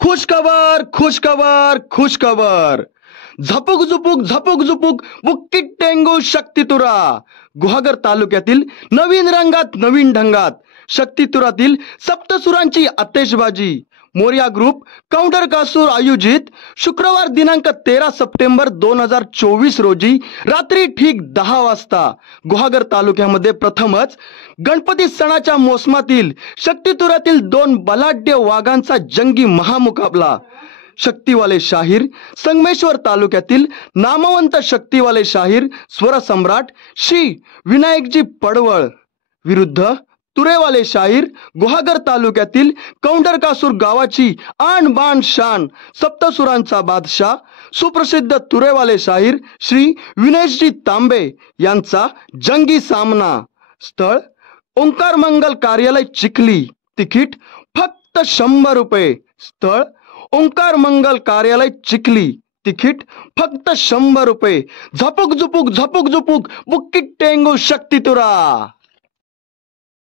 खुशखबर खुशखबर खुशखबर. झपुक झुपुक बुक्कीट tengu शक्तितुरा. Guhagar तालुक्यातील नवीन रंगात नवीन ढंगात शक्तितुरातील सप्तसुरांची आतिषबाजी. Moriya group counter कासूर आयोजित शुक्रवार दिनांक 13 सप्टेंबर 2024 रोजी रात्री ठीक 10 वाजता गुहागर तालुक्यामध्ये प्रथमच गणपती सणाच्या मोसमातील शक्तितुरातील 2 बलाढ्य वाघांचा जंगी महामुकाबला. शक्तिवाले शाहीर संगमेश्वर तालुक्यातील नामवंत शक्तिवाले शाहीर स्वरसम्राट श्री विनायकजी पडवळ विरुद्ध तुरेवाले शाहीर गुहागर तालुक्यातील कौंडरकासूर गावाची आन बान शान सप्तसुरांचा बादशाह सुप्रसिद्ध तुरेवाले शाहीर श्री विनेशजी तांबे यांचा जंगी सामना. स्थळ ओंकार मंगल कार्यालय चिखली. तिकीट फक्त 100 रुपये. स्थळ ओंकार मंगल कार्यालय चिखली. तिकीट फक्त 100 रुपये. झपुक झुपुक बुक्कीट टेंगू शक्तितुरा.